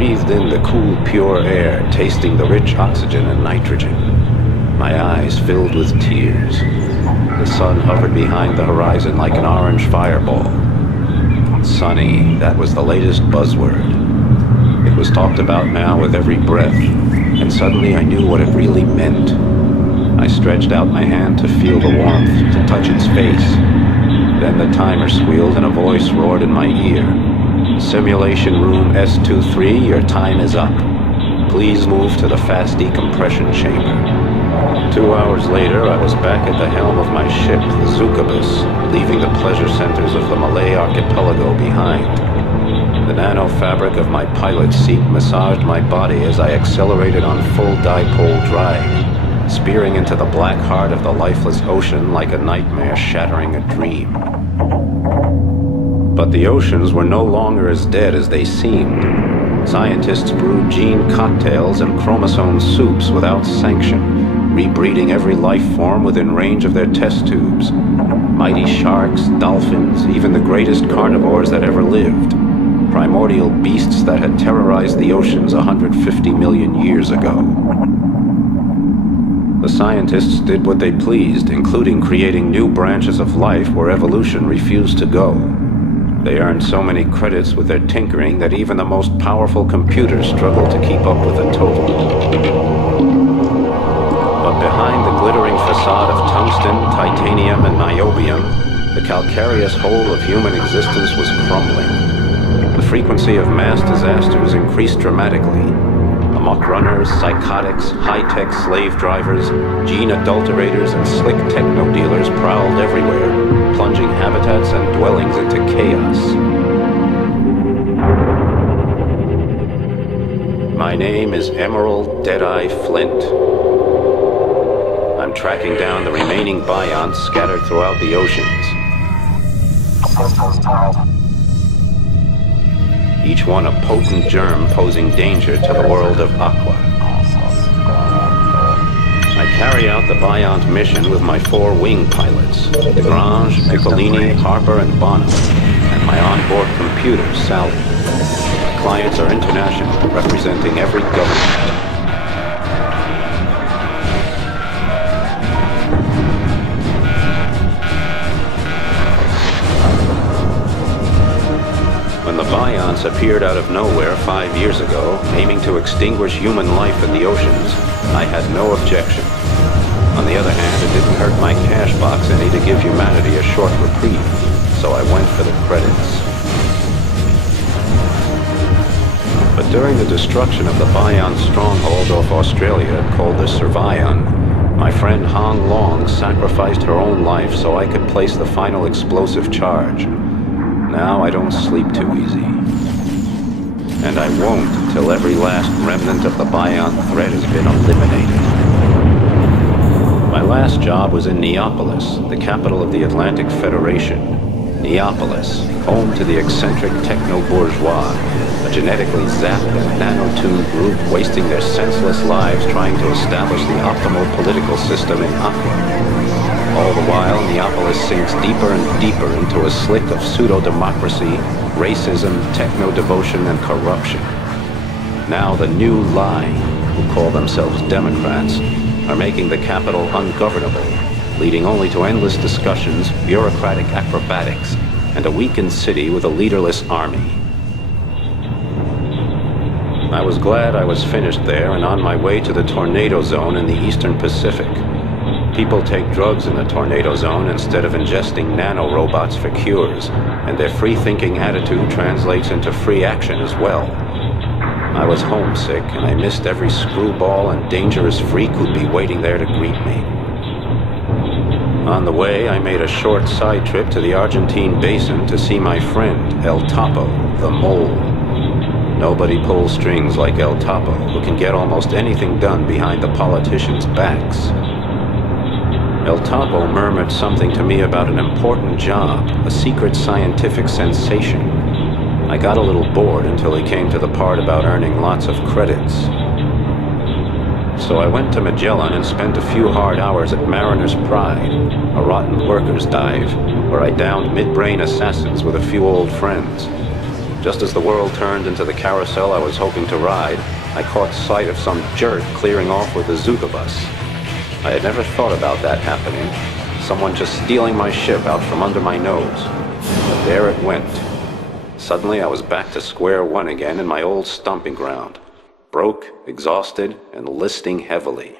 breathed in the cool, pure air, tasting the rich oxygen and nitrogen. My eyes filled with tears. The sun hovered behind the horizon like an orange fireball. Sunny, that was the latest buzzword. It was talked about now with every breath, and suddenly I knew what it really meant. I stretched out my hand to feel the warmth, to touch its face. Then the timer squealed and a voice roared in my ear. Simulation room S23, your time is up. Please move to the fast decompression chamber. 2 hours later, I was back at the helm of my ship, the Zukabus, leaving the pleasure centers of the Malay archipelago behind. The nano-fabric of my pilot's seat massaged my body as I accelerated on full dipole drive, spearing into the black heart of the lifeless ocean like a nightmare shattering a dream. But the oceans were no longer as dead as they seemed. Scientists brewed gene cocktails and chromosome soups without sanction, rebreeding every life form within range of their test tubes. Mighty sharks, dolphins, even the greatest carnivores that ever lived. Primordial beasts that had terrorized the oceans 150 million years ago. The scientists did what they pleased, including creating new branches of life where evolution refused to go. They earned so many credits with their tinkering that even the most powerful computers struggled to keep up with the total. But behind the glittering facade of tungsten, titanium, and niobium, the calcareous whole of human existence was crumbling. The frequency of mass disasters increased dramatically. Amok runners, psychotics, high-tech slave drivers, gene adulterators, and slick techno-dealers prowled everywhere, plunging habitats and dwellings into chaos. My name is Emerald Deadeye Flint. I'm tracking down the remaining bionts scattered throughout the oceans. Each one a potent germ posing danger to the world of Aqua. I carry out the Biont mission with my 4 wing pilots, Desgrange, Piccolini, Harper, and Bonham, and my onboard computer, Sally. My clients are international, representing every government. When the Bionts appeared out of nowhere 5 years ago, aiming to extinguish human life in the oceans, I had no objection. On the other hand, it didn't hurt my cash box any to give humanity a short reprieve, so I went for the credits. But during the destruction of the Biont stronghold off Australia, called the Survion, my friend Hong Long sacrificed her own life so I could place the final explosive charge. Now I don't sleep too easy. And I won't until every last remnant of the Biont threat has been eliminated. My last job was in Neapolis, the capital of the Atlantic Federation. Neapolis, home to the eccentric techno-bourgeois, a genetically zapped and nanotuned group wasting their senseless lives trying to establish the optimal political system in Aqua. All the while, Neapolis sinks deeper and deeper into a slick of pseudo-democracy, racism, techno-devotion, and corruption. Now the new line, who call themselves Democrats, are making the capital ungovernable, leading only to endless discussions, bureaucratic acrobatics, and a weakened city with a leaderless army. I was glad I was finished there and on my way to the tornado zone in the Eastern Pacific. People take drugs in the tornado zone instead of ingesting nanorobots for cures, and their free-thinking attitude translates into free action as well. I was homesick, and I missed every screwball and dangerous freak who'd be waiting there to greet me. On the way, I made a short side trip to the Argentine basin to see my friend, El Topo, the Mole. Nobody pulls strings like El Topo, who can get almost anything done behind the politicians' backs. El Topo murmured something to me about an important job, a secret scientific sensation. I got a little bored until he came to the part about earning lots of credits. So I went to Magellan and spent a few hard hours at Mariner's Pride, a rotten workers' dive, where I downed mid-brain assassins with a few old friends. Just as the world turned into the carousel I was hoping to ride, I caught sight of some jerk clearing off with the Zuka bus. I had never thought about that happening. Someone just stealing my ship out from under my nose. But there it went. Suddenly I was back to square one again in my old stomping ground. Broke, exhausted, and listing heavily.